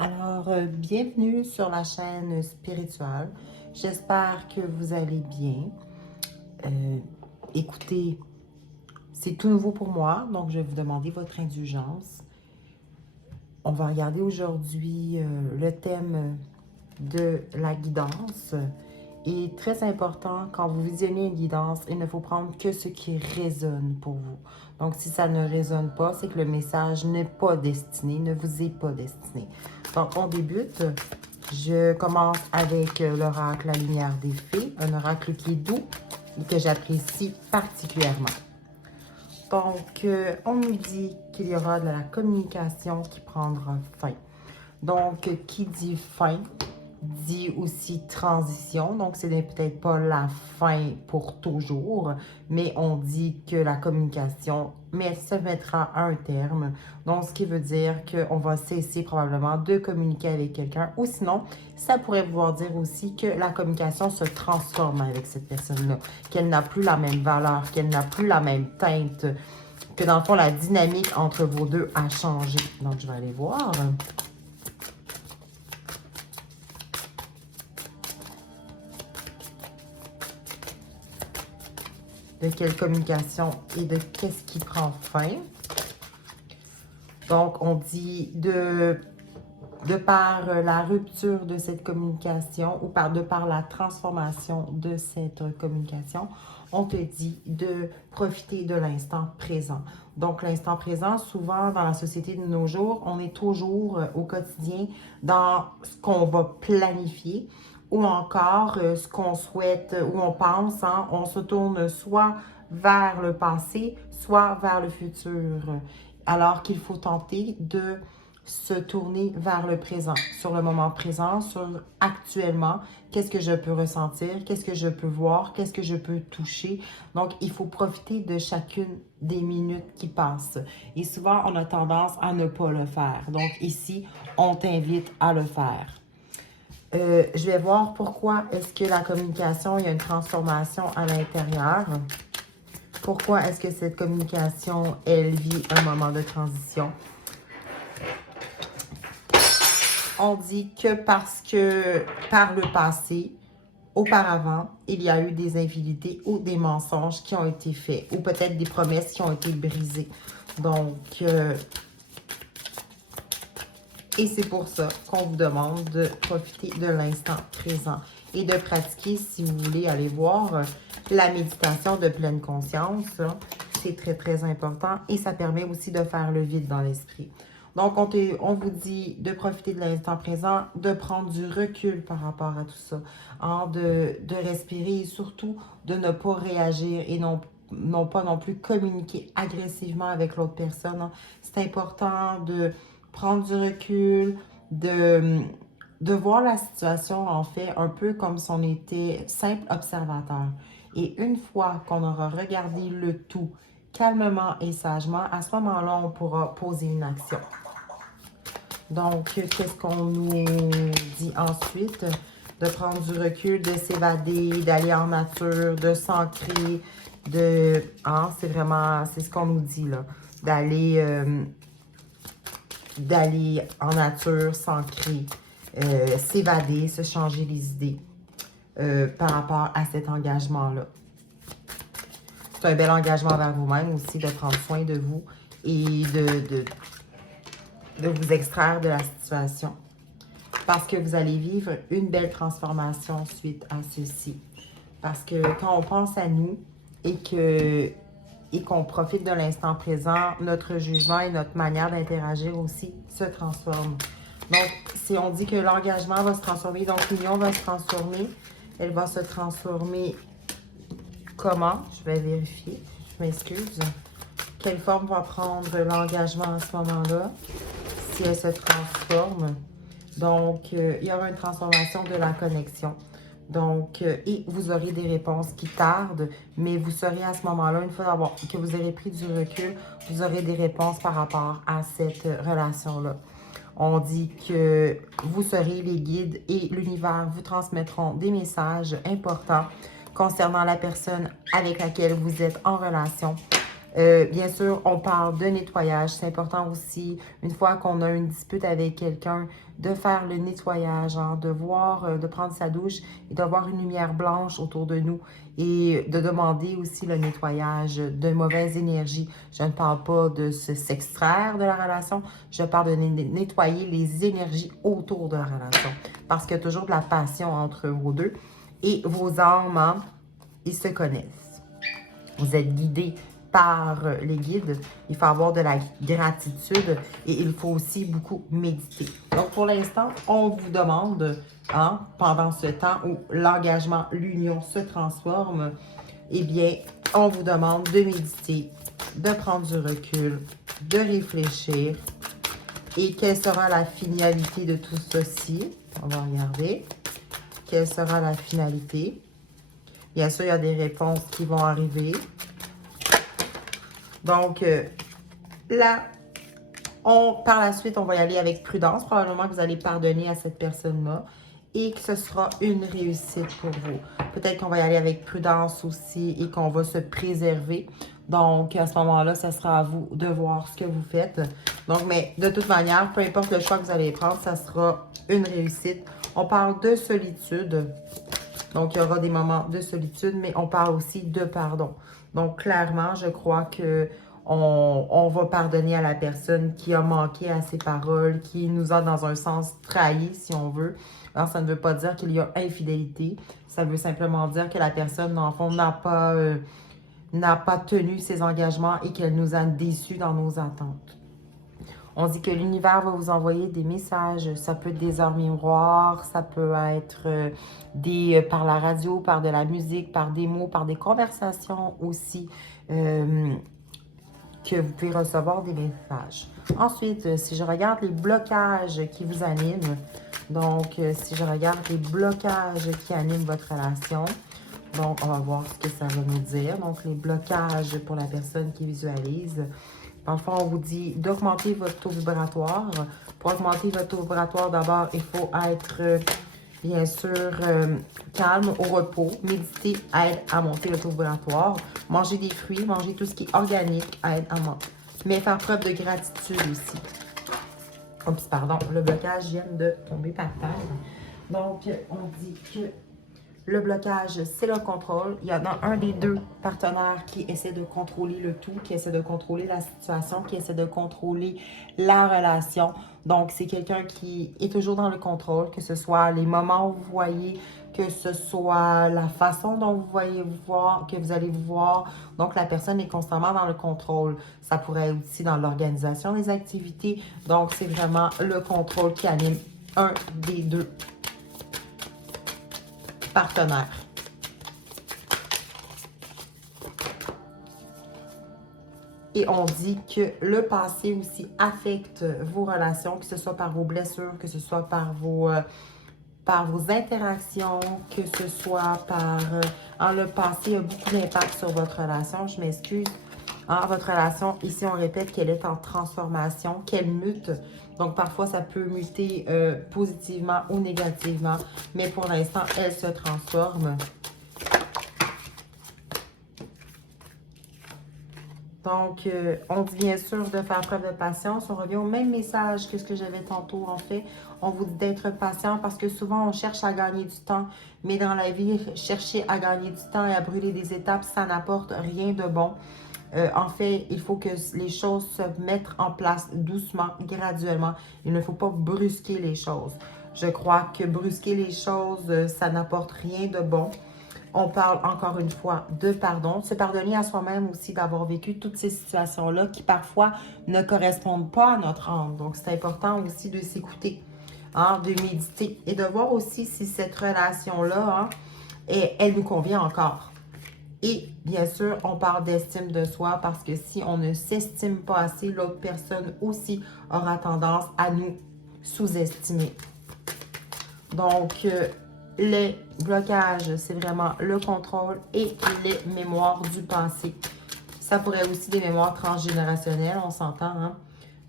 Alors, bienvenue sur la chaîne spirituelle. J'espère que vous allez bien. Écoutez, c'est tout nouveau pour moi, donc je vais vous demander votre indulgence. On va regarder aujourd'hui le thème de la guidance. Et très important, quand vous visionnez une guidance, il ne faut prendre que ce qui résonne pour vous. Donc, si ça ne résonne pas, c'est que le message n'est pas destiné, ne vous est pas destiné. Donc, on débute. Je commence avec l'oracle La Lumière des Fées, un oracle qui est doux et que j'apprécie particulièrement. Donc, on nous dit qu'il y aura de la communication qui prendra fin. Donc, qui dit fin, dit aussi transition. Donc, ce n'est peut-être pas la fin pour toujours, mais on dit que la communication se mettra à un terme. Donc, ce qui veut dire qu'on va cesser probablement de communiquer avec quelqu'un. Ou sinon, ça pourrait vouloir dire aussi que la communication se transforme avec cette personne-là, qu'elle n'a plus la même valeur, qu'elle n'a plus la même teinte, que dans le fond, la dynamique entre vos deux a changé. Donc, je vais aller voir. De quelle communication et de qu'est-ce qui prend fin. Donc, on dit de par la rupture de cette communication ou de par la transformation de cette communication, on te dit de profiter de l'instant présent. Donc, l'instant présent, souvent dans la société de nos jours, on est toujours au quotidien dans ce qu'on va planifier ou encore ce qu'on souhaite ou on pense. On se tourne soit vers le passé, soit vers le futur. Alors qu'il faut tenter de se tourner vers le présent, sur le moment présent, sur actuellement, qu'est-ce que je peux ressentir, qu'est-ce que je peux voir, qu'est-ce que je peux toucher. Donc, il faut profiter de chacune des minutes qui passent. Et souvent, on a tendance à ne pas le faire. Donc, ici, on t'invite à le faire. Je vais voir pourquoi est-ce que la communication, il y a une transformation à l'intérieur. Pourquoi est-ce que cette communication, elle vit un moment de transition? On dit que parce que par le passé, auparavant, il y a eu des infidélités ou des mensonges qui ont été faits, ou peut-être des promesses qui ont été brisées. Donc, et c'est pour ça qu'on vous demande de profiter de l'instant présent et de pratiquer, si vous voulez aller voir la méditation de pleine conscience. C'est très, très important et ça permet aussi de faire le vide dans l'esprit. Donc, on vous dit de profiter de l'instant présent, de prendre du recul par rapport à tout ça, de respirer et surtout de ne pas réagir et non pas non plus communiquer agressivement avec l'autre personne. C'est important de prendre du recul, de voir la situation en fait un peu comme si on était simple observateur. Et une fois qu'on aura regardé le tout calmement et sagement, à ce moment-là, on pourra poser une action. Donc, qu'est-ce qu'on nous dit ensuite? De prendre du recul, de s'évader, d'aller en nature, de s'ancrer, c'est vraiment, c'est ce qu'on nous dit là, d'aller en nature, s'ancrer, s'évader, se changer les idées par rapport à cet engagement-là. C'est un bel engagement vers vous-même aussi, de prendre soin de vous et de vous extraire de la situation. Parce que vous allez vivre une belle transformation suite à ceci. Parce que quand on pense à nous et qu'on profite de l'instant présent, notre jugement et notre manière d'interagir aussi se transforment. Donc, si on dit que l'engagement va se transformer, donc l'union va se transformer, elle va se transformer comment? Je vais vérifier, je m'excuse. Quelle forme va prendre l'engagement à ce moment-là, si elle se transforme? Donc, il y aura une transformation de la connexion. Donc, et vous aurez des réponses qui tardent, mais vous serez à ce moment-là, une fois que vous aurez pris du recul, vous aurez des réponses par rapport à cette relation-là. On dit que vous serez les guides et l'univers vous transmettront des messages importants concernant la personne avec laquelle vous êtes en relation Bien sûr, on parle de nettoyage. C'est important aussi, une fois qu'on a une dispute avec quelqu'un, de faire le nettoyage, hein, de voir, de prendre sa douche et d'avoir une lumière blanche autour de nous et de demander aussi le nettoyage de mauvaises énergies. Je ne parle pas de s'extraire de la relation, je parle de nettoyer les énergies autour de la relation. Parce qu'il y a toujours de la passion entre vous deux et vos âmes, hein, ils se connaissent. Vous êtes guidés par les guides. Il faut avoir de la gratitude et il faut aussi beaucoup méditer. Donc, pour l'instant, on vous demande, hein, pendant ce temps où l'engagement, l'union se transforme, eh bien, on vous demande de méditer, de prendre du recul, de réfléchir. Et quelle sera la finalité de tout ceci? On va regarder. Quelle sera la finalité? Bien sûr, il y a des réponses qui vont arriver. Donc, là, par la suite, on va y aller avec prudence. Probablement que vous allez pardonner à cette personne-là et que ce sera une réussite pour vous. Peut-être qu'on va y aller avec prudence aussi et qu'on va se préserver. Donc, à ce moment-là, ça sera à vous de voir ce que vous faites. Donc, mais de toute manière, peu importe le choix que vous allez prendre, ça sera une réussite. On parle de solitude. Donc, il y aura des moments de solitude, mais on parle aussi de pardon. Donc, clairement, je crois que on va pardonner à la personne qui a manqué à ses paroles, qui nous a dans un sens trahi, si on veut. Alors, ça ne veut pas dire qu'il y a infidélité. Ça veut simplement dire que la personne, dans le fond, n'a pas tenu ses engagements et qu'elle nous a déçus dans nos attentes. On dit que l'univers va vous envoyer des messages. Ça peut être des heures miroirs, ça peut être par la radio, par de la musique, par des mots, par des conversations aussi, que vous pouvez recevoir des messages. Ensuite, si je regarde les blocages qui vous animent, donc si je regarde les blocages qui animent votre relation, donc on va voir ce que ça va nous dire. Donc les blocages pour la personne qui visualise. Dans le fond, on vous dit d'augmenter votre taux vibratoire. Pour augmenter votre taux vibratoire, d'abord, il faut être, bien sûr, calme, au repos. Méditer aide à monter le taux vibratoire. Manger des fruits, manger tout ce qui est organique aide à monter. Mais faire preuve de gratitude aussi. Oups, pardon, le blocage vient de tomber par terre. Donc, on dit que le blocage, c'est le contrôle. Il y en a un des deux partenaires qui essaie de contrôler le tout, qui essaie de contrôler la situation, qui essaie de contrôler la relation. Donc, c'est quelqu'un qui est toujours dans le contrôle, que ce soit les moments où vous voyez, que ce soit la façon dont vous voyez vous voir, que vous allez vous voir. Donc, la personne est constamment dans le contrôle. Ça pourrait être aussi dans l'organisation des activités. Donc, c'est vraiment le contrôle qui anime un des deux partenaire. Et on dit que le passé aussi affecte vos relations, que ce soit par vos blessures, que ce soit par vos interactions, que ce soit par le passé a beaucoup d'impact sur votre relation. Je m'excuse. Votre relation, ici, on répète qu'elle est en transformation, qu'elle mute. Donc, parfois, ça peut muter positivement ou négativement. Mais pour l'instant, elle se transforme. Donc, on dit bien sûr de faire preuve de patience. On revient au même message que ce que j'avais tantôt, en fait. On vous dit d'être patient parce que souvent, on cherche à gagner du temps. Mais dans la vie, chercher à gagner du temps et à brûler des étapes, ça n'apporte rien de bon. En fait, il faut que les choses se mettent en place doucement, graduellement. Il ne faut pas brusquer les choses. Je crois que brusquer les choses, ça n'apporte rien de bon. On parle encore une fois de pardon. Se pardonner à soi-même aussi d'avoir vécu toutes ces situations-là qui parfois ne correspondent pas à notre âme. Donc, c'est important aussi de s'écouter, hein, de méditer et de voir aussi si cette relation-là, hein, elle nous convient encore. Et bien sûr, on parle d'estime de soi parce que si on ne s'estime pas assez, l'autre personne aussi aura tendance à nous sous-estimer. Donc, les blocages, c'est vraiment le contrôle et les mémoires du passé. Ça pourrait aussi des mémoires transgénérationnelles, on s'entend, hein?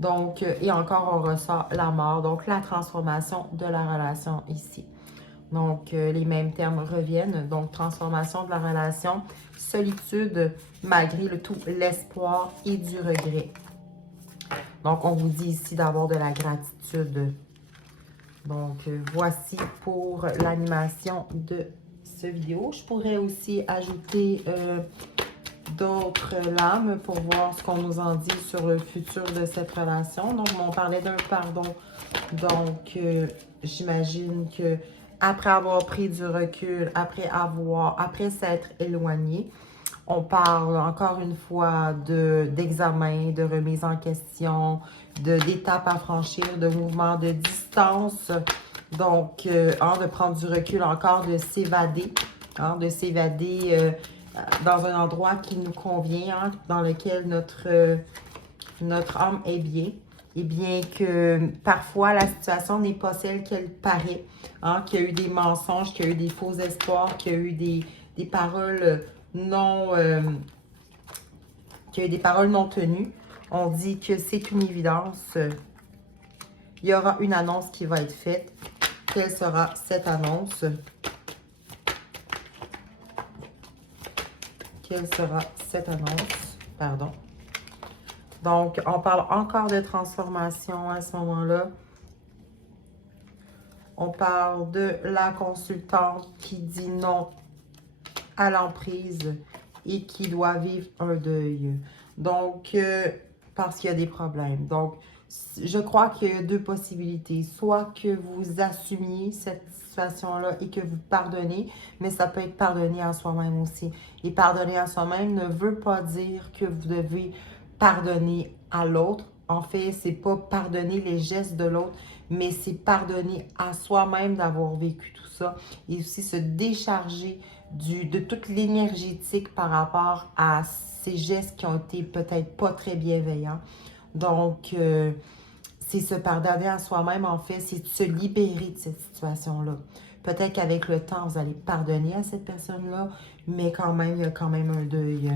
Donc, et encore, on ressort la mort, donc la transformation de la relation ici. Donc, les mêmes termes reviennent. Donc, transformation de la relation, solitude, malgré le tout, l'espoir et du regret. Donc, on vous dit ici d'avoir de la gratitude. Donc, voici pour l'animation de cette vidéo. Je pourrais aussi ajouter d'autres lames pour voir ce qu'on nous en dit sur le futur de cette relation. Donc, on parlait d'un pardon. Donc, j'imagine que après avoir pris du recul, après s'être éloigné, on parle encore une fois d'examen, de remise en question, d'étapes à franchir, de mouvements de distance. Donc, de prendre du recul encore, de s'évader, dans un endroit qui nous convient, dans lequel notre âme est bien. Et bien que parfois la situation n'est pas celle qu'elle paraît, qu'il y a eu des mensonges, qu'il y a eu des faux espoirs, qu'il y a eu des paroles non tenues. On dit que c'est une évidence. Il y aura une annonce qui va être faite. Quelle sera cette annonce? Quelle sera cette annonce? Pardon. Donc, on parle encore de transformation à ce moment-là. On parle de la consultante qui dit non à l'emprise et qui doit vivre un deuil. Donc, parce qu'il y a des problèmes. Donc, je crois qu'il y a deux possibilités. Soit que vous assumiez cette situation-là et que vous pardonnez, mais ça peut être pardonner à soi-même aussi. Et pardonner à soi-même ne veut pas dire que vous devez pardonner à l'autre. En fait, c'est pas pardonner les gestes de l'autre, mais c'est pardonner à soi-même d'avoir vécu tout ça et aussi se décharger de toute l'énergétique par rapport à ces gestes qui ont été peut-être pas très bienveillants. Donc, c'est se pardonner à soi-même, en fait, c'est de se libérer de cette situation-là. Peut-être qu'avec le temps, vous allez pardonner à cette personne-là, mais quand même, il y a quand même un deuil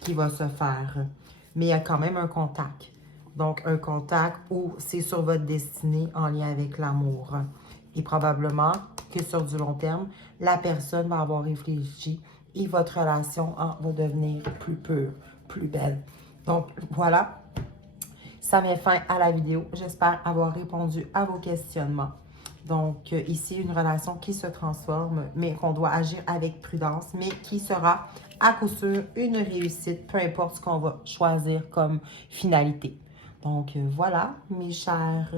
qui va se faire. Mais il y a quand même un contact. Donc, un contact où c'est sur votre destinée en lien avec l'amour. Et probablement que sur du long terme, la personne va avoir réfléchi et votre relation va devenir plus pure, plus belle. Donc, voilà. Ça met fin à la vidéo. J'espère avoir répondu à vos questionnements. Donc, ici, une relation qui se transforme, mais qu'on doit agir avec prudence, mais qui sera à coup sûr une réussite, peu importe ce qu'on va choisir comme finalité. Donc, voilà, mes chères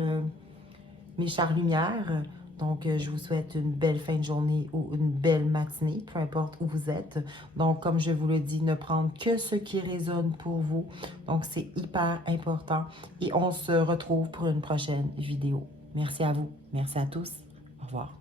lumières. Donc, je vous souhaite une belle fin de journée ou une belle matinée, peu importe où vous êtes. Donc, comme je vous le dis, ne prendre que ce qui résonne pour vous. Donc, c'est hyper important. Et on se retrouve pour une prochaine vidéo. Merci à vous. Merci à tous. Au revoir.